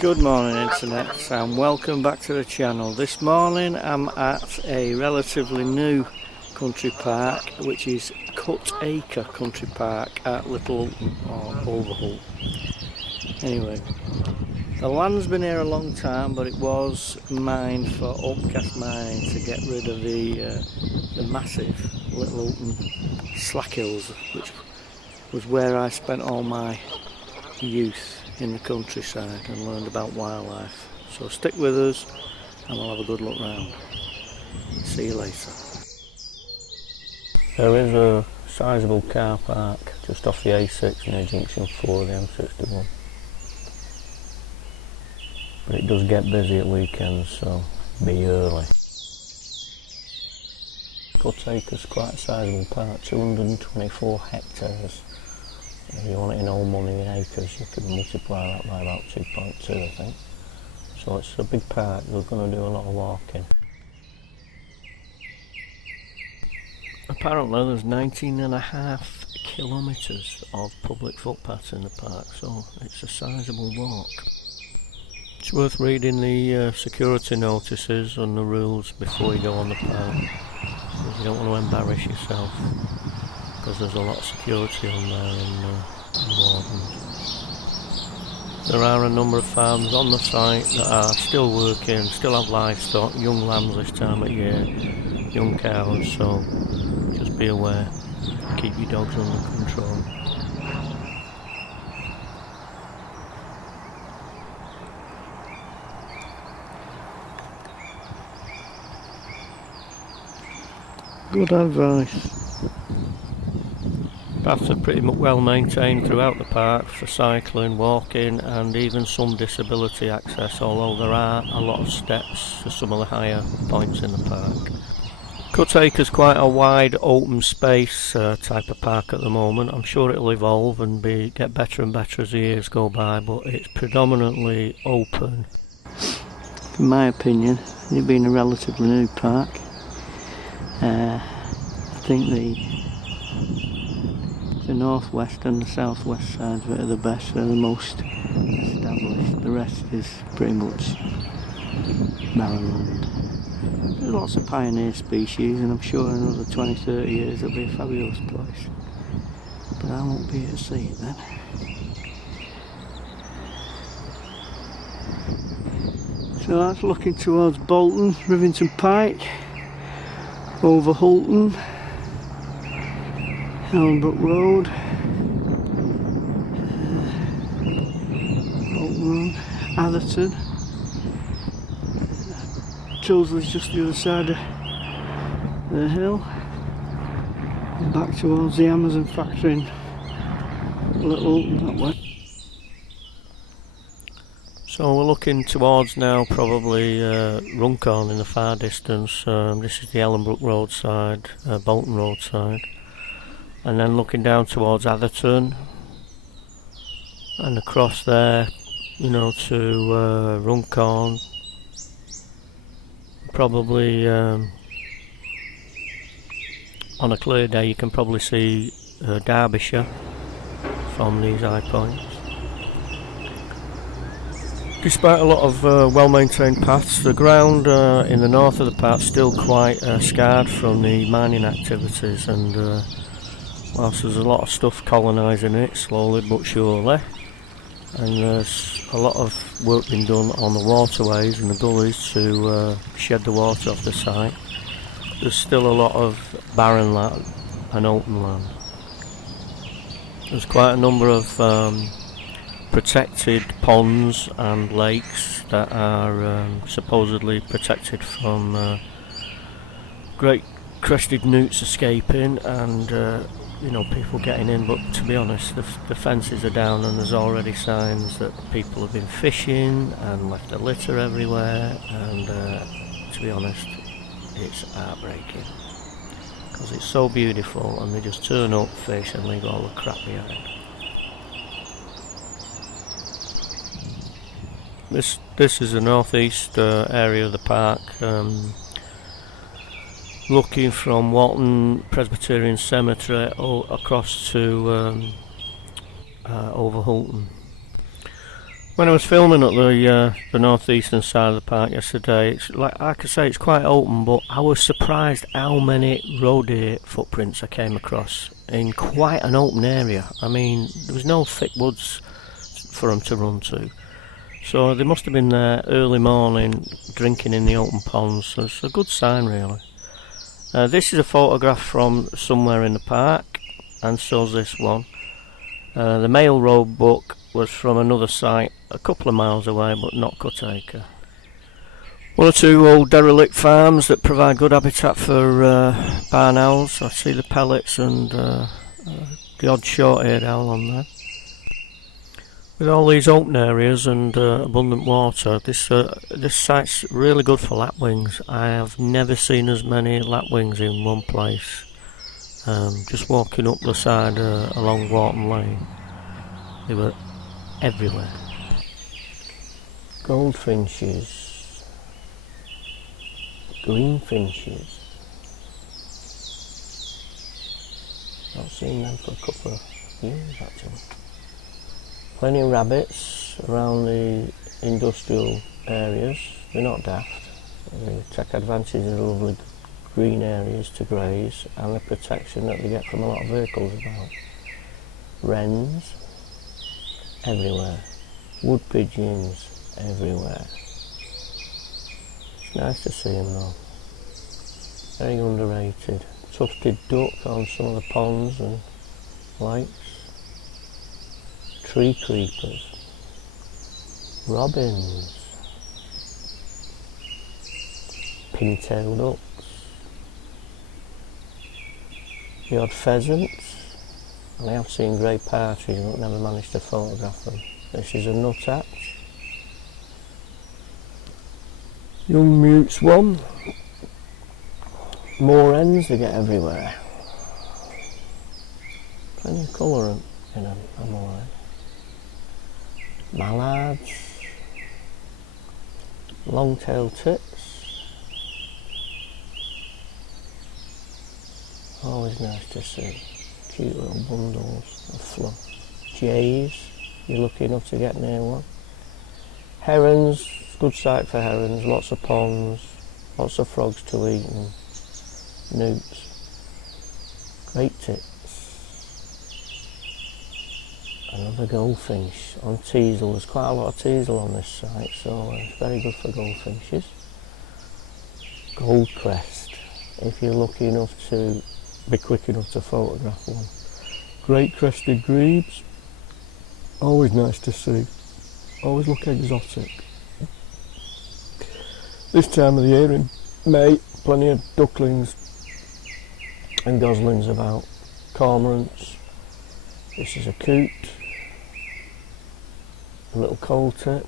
Good morning internet, and welcome back to the channel. This morning I'm at a relatively new country park, which is Acre Country Park at Little Hulton or Hulton. Anyway, the land's been here a long time, but it was mined for upcast mining to get rid of the massive Little Hulton slack hills, which was where I spent all my youth in the countryside and learned about wildlife. So stick with us and we'll have a good look round. See you later. There is a sizable car park just off the A6 near junction 4 of the M61. But it does get busy at weekends, so be early. Acre's quite a sizable park, 224 hectares. If you want it in old money in acres, you could multiply that by about 2.2, I think. So it's a big park. We're going to do a lot of walking. Apparently there's 19.5 kilometres of public footpaths in the park, so it's a sizable walk. It's worth reading the security notices and the rules before you go on the park, because you don't want to embarrass yourself, because there's a lot of security on there and wardens. There are a number of farms on the site that are still working, still have livestock, young lambs this time of year, young cows, so just be aware, keep your dogs under control. Good advice. Paths are pretty much well maintained throughout the park for cycling, walking and even some disability access, although there are a lot of steps to some of the higher points in the park. Acre's quite a wide open space type of park at the moment. I'm sure it'll evolve and get better and better as the years go by, but it's predominantly open. In my opinion, it being a relatively new park, I think the northwest and the southwest sides of it are the best, they're the most established. The rest is pretty much barren land. There's lots of pioneer species, and I'm sure in another 20-30 years it'll be a fabulous place. But I won't be here to see it then. So that's looking towards Bolton, Rivington Pike, over Hulton, Elmbrook Road, Bolton Road, Atherton. Tilsley's just the other side of the hill, and back towards the Amazon factory in Little Hulton that way. So we're looking towards now probably Runcorn in the far distance. This is the Elmbrook Road side, Bolton Road side. And then looking down towards Atherton and across there, you know, to Runcorn. Probably on a clear day you can probably see Derbyshire from these high points. Despite a lot of well-maintained paths, the ground in the north of the park is still quite scarred from the mining activities, and whilst there's a lot of stuff colonising it slowly but surely, and there's a lot of work being done on the waterways and the gullies to shed the water off the site, there's still a lot of barren land and open land. There's quite a number of protected ponds and lakes that are supposedly protected from great crested newts escaping and you know, people getting in, but to be honest, the fences are down and there's already signs that people have been fishing and left a litter everywhere, and to be honest, it's heartbreaking because it's so beautiful and they just turn up, fish and leave all the crap behind. This is the northeast area of the park, looking from Walton Presbyterian Cemetery across to over Hulton. When I was filming at the northeastern side of the park yesterday, it's like I could say it's quite open, but I was surprised how many roe deer footprints I came across in quite an open area. I mean, there was no thick woods for them to run to, so they must have been there early morning drinking in the open ponds. So it's a good sign, really. This is a photograph from somewhere in the park, and so's this one. The male roebuck was from another site a couple of miles away, but not cut Acre. One or two old derelict farms that provide good habitat for barn owls. I see the pellets and the odd short-eared owl on there. With all these open areas and abundant water, this site's really good for lapwings. I have never seen as many lapwings in one place. Just walking up the side along Hulton Lane, they were everywhere. Goldfinches, greenfinches. Not seen them for a couple of years actually. Plenty of rabbits around the industrial areas. They're not daft. They take advantage of the lovely green areas to graze and the protection that they get from a lot of vehicles about. Wrens everywhere. Wood pigeons everywhere. It's nice to see them though. Very underrated. Tufted duck on some of the ponds and lakes. Tree creepers. Robins. Pin-tailed ducks. The odd pheasants. And I have seen grey partridge but never managed to photograph them. This is a nuthatch. Young mutes one. Moor hens, they get everywhere. Plenty of colour in them, I'm alright. Mallards. Long-tailed tits. Always nice to see. Cute little bundles of fluff. Jays, you're lucky enough to get near one. Herons, good sight for herons, lots of ponds, lots of frogs to eat and newts. Great tits. Another goldfinch on teasel. There's quite a lot of teasel on this site, so it's very good for goldfinches. Goldcrest, if you're lucky enough to be quick enough to photograph one. Great crested grebes, always nice to see, always look exotic. This time of the year in May, plenty of ducklings and goslings about. Cormorants, this is a coot, a little coulter,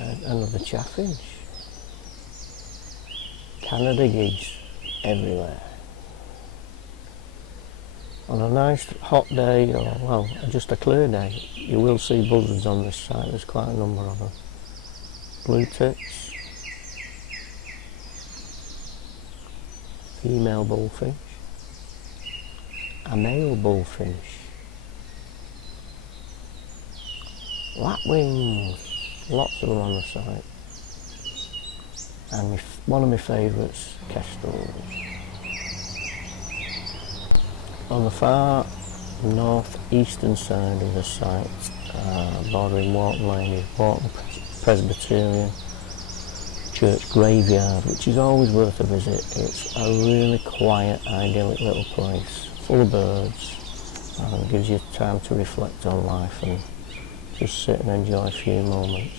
and another chaffinch. Canada geese everywhere. On a nice hot day, or well, just a clear day, you will see buzzards on this site. There's quite a number of them. Blue tits, female bullfinch, a male bullfinch, lapwings, lots of them on the site. And one of my favourites, kestrels. On the far north-eastern side of the site, bordering Hulton Lane, is Hulton Presbyterian Church graveyard, which is always worth a visit. It's a really quiet, idyllic little place, full of birds, and gives you time to reflect on life and just sit and enjoy a few moments.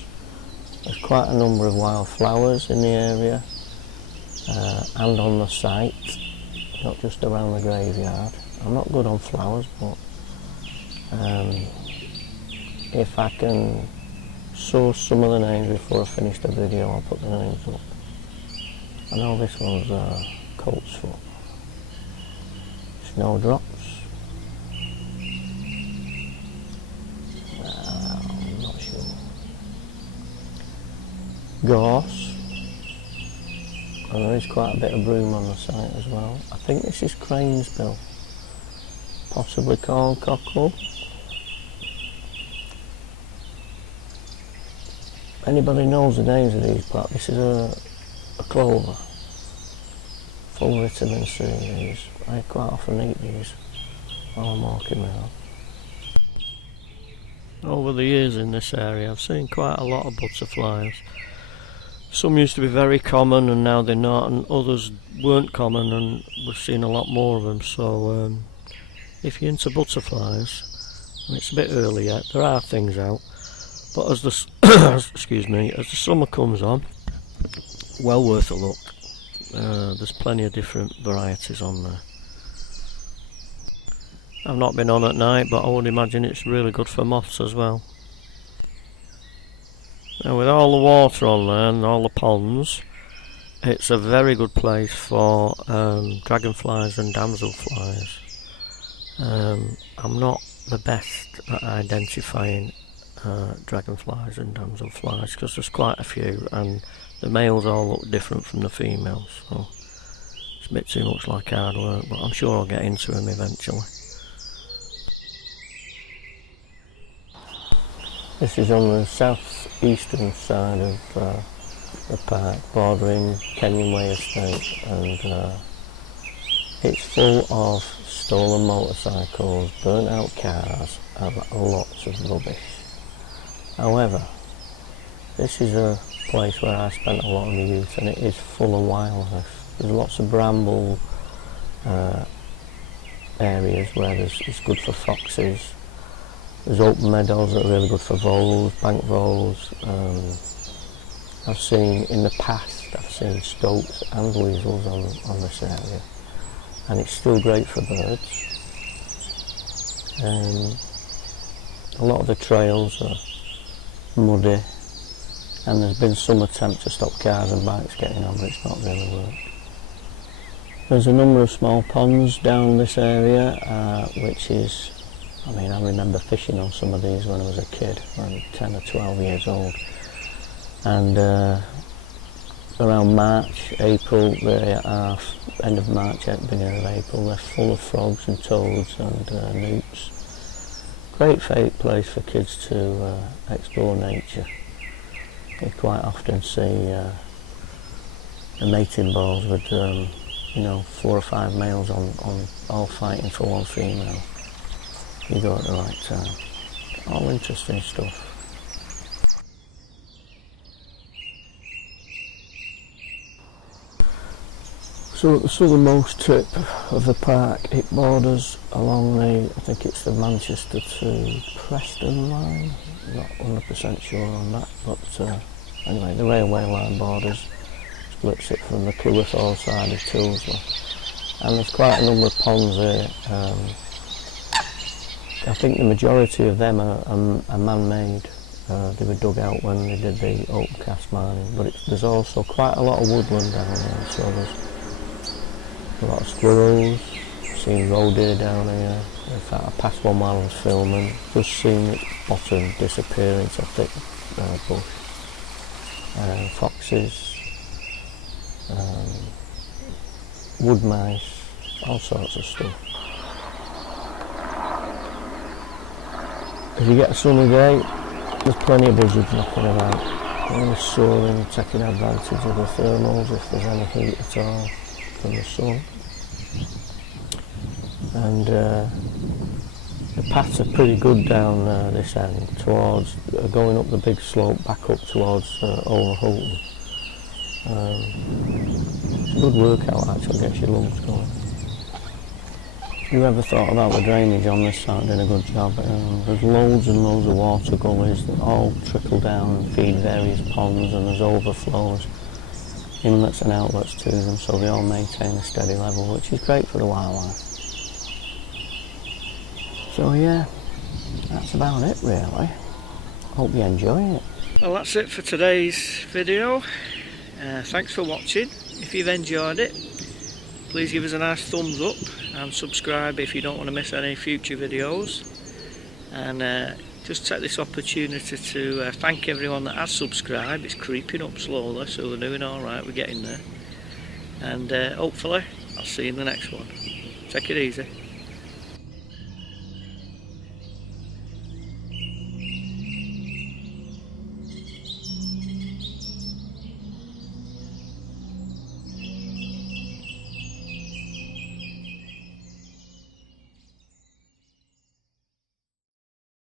There's quite a number of wildflowers in the area and on the site, not just around the graveyard. I'm not good on flowers, but if I can source some of the names before I finish the video, I'll put the names up. I know this one's colt's foot. Snowdrops. I'm not sure. Gorse. And there is quite a bit of broom on the site as well. I think this is crane's bill. Possibly corn cockle. anybody knows the names of these plants, this is a clover, full of vitamin C. These, I quite often eat these while I'm walking around. Over the years in this area I've seen quite a lot of butterflies. Some used to be very common and now they're not, and others weren't common and we've seen a lot more of them. So if you're into butterflies, and it's a bit early yet, there are things out, but as the excuse me, as the summer comes on, well worth a look. There's plenty of different varieties on there. I've not been on at night, but I would imagine it's really good for moths as well. Now with all the water on there and all the ponds, it's a very good place for dragonflies and damselflies. I'm not the best at identifying dragonflies and damselflies because there's quite a few and the males all look different from the females, so it's a bit too much like hard work, but I'm sure I'll get into them eventually. This is on the south-eastern side of the park, bordering Kenyon Way Estate, and it's full of stolen motorcycles, burnt out cars and lots of rubbish. However, this is a place where I spent a lot of my youth and it is full of wildlife. There's lots of bramble areas where it's good for foxes. There's open meadows that are really good for voles, bank voles. I've seen in the past, I've seen stoats and weasels on this area, and it's still great for birds. A lot of the trails are muddy, and there's been some attempt to stop cars and bikes getting on, but it's not really worked. There's a number of small ponds down this area, which is, I mean, I remember fishing on some of these when I was a kid, when 10 or 12 years old. And around March, April, they are, end of March, beginning of April, they're full of frogs and toads and newts. Great place for kids to explore nature. You quite often see the mating balls with, 4 or 5 males on all fighting for one female. You go at the right time. All interesting stuff. So at the southernmost tip of the park, it borders along the, I think it's the Manchester to Preston line. Not 100% sure on that, but anyway, the railway line borders, splits it from the Cleworthall side of Toolsley. And there's quite a number of ponds here. I think the majority of them are man-made. They were dug out when they did the open cast mining, but there's also quite a lot of woodland down here, so there's a lot of squirrels. I've seen roe deer down here. In fact, I passed one while I was filming, just seeing its bottom disappear into a thick bush. Foxes, wood mice, all sorts of stuff. If you get a sunny day, there's plenty of buzzards knocking about. They're soaring, taking advantage of the thermals if there's any heat at all from the sun. And the paths are pretty good down this end, towards going up the big slope back up towards over Hulton. It's a good workout actually, gets your lungs going. Whoever thought about the drainage on this side did a good job. There's loads and loads of water gullies that all trickle down and feed various ponds, and there's overflows, inlets and outlets to them, so they all maintain a steady level, which is great for the wildlife. So yeah, that's about it really. Hope you enjoy it. Well, that's it for today's video. Thanks for watching. If you've enjoyed it, please give us a nice thumbs up and subscribe if you don't want to miss any future videos. And just take this opportunity to thank everyone that has subscribed. It's creeping up slowly, so we're doing alright, we're getting there. And hopefully I'll see you in the next one. Take it easy.